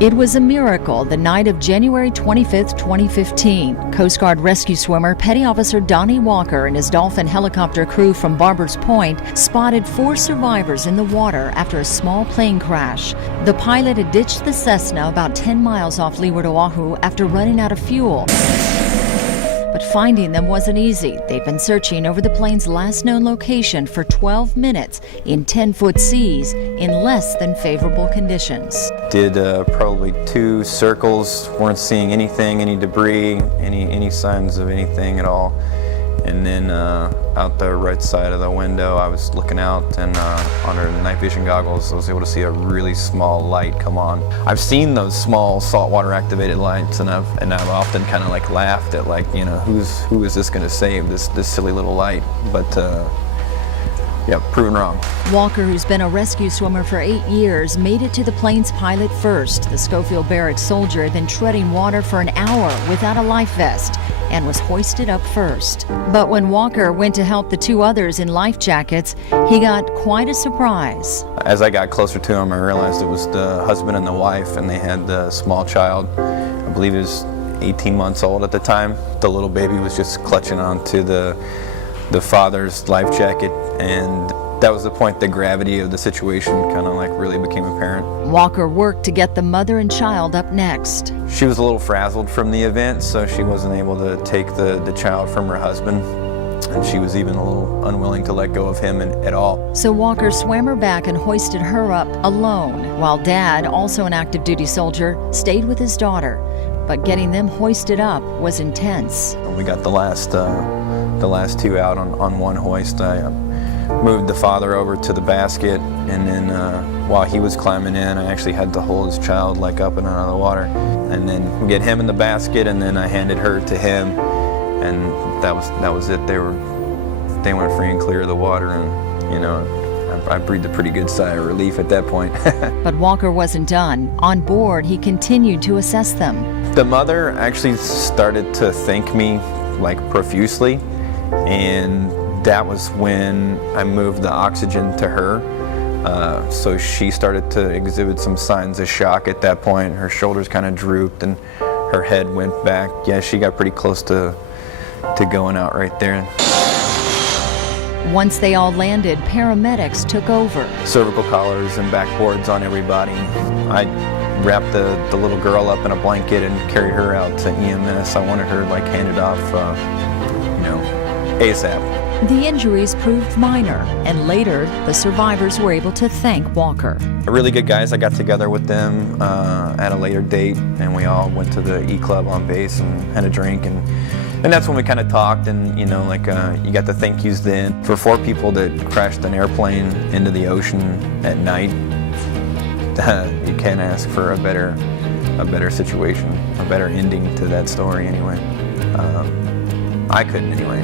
It was a miracle the night of January 25, 2015. Coast Guard rescue swimmer Petty Officer Donnie Walker and his Dolphin helicopter crew from Barbers Point spotted 4 survivors in the water after a small plane crash. The pilot had ditched the Cessna about 10 miles off Leeward Oahu after running out of fuel. But finding them wasn't easy. They'd been searching over the plane's last known location for 12 minutes in 10-foot seas in less than favorable conditions. Did probably 2 circles, weren't seeing anything, any debris, any signs of anything at all. And then out the right side of the window, I was looking out, and under the night vision goggles, I was able to see a really small light come on. I've seen those small saltwater activated lights, and I've often kind of like laughed at, like, you know, who is this going to save, this silly little light? But yeah, proven wrong. Walker, who's been a rescue swimmer for 8 years, made it to the plane's pilot first. The Schofield Barracks soldier had been treading water for an hour without a life vest and was hoisted up first. But when Walker went to help the 2 others in life jackets, he got quite a surprise. As I got closer to him, I realized it was the husband and the wife, and they had the small child. I believe he was 18 months old at the time. The little baby was just clutching onto the father's life jacket, and that was the point the gravity of the situation kind of like really became apparent. Walker worked to get the mother and child up next. She was a little frazzled from the event, so she wasn't able to take the child from her husband, and she was even a little unwilling to let go of him at all. So Walker swam her back and hoisted her up alone, while Dad, also an active duty soldier, stayed with his daughter. But getting them hoisted up was intense. We got the last 2 out on one hoist. I moved the father over to the basket, and then while he was climbing in, I actually had to hold his child like up and out of the water, and then get him in the basket, and then I handed her to him, and that was it. They went free and clear of the water, and you know, I breathed a pretty good sigh of relief at that point. But Walker wasn't done. On board, he continued to assess them. The mother actually started to thank me like profusely, and that was when I moved the oxygen to her. So she started to exhibit some signs of shock at that point. Her shoulders kind of drooped and her head went back. Yeah, she got pretty close to going out right there. Once they all landed, paramedics took over. Cervical collars and backboards on everybody. I wrapped the little girl up in a blanket and carried her out to EMS. I wanted her like handed off, ASAP. The injuries proved minor, and later the survivors were able to thank Walker. Really good guys. I got together with them at a later date, and we all went to the E-Club on base and had a drink, and that's when we kind of talked, and you got the thank yous then. For 4 people that crashed an airplane into the ocean at night, you can't ask for a better situation, a better ending to that story anyway. I couldn't anyway.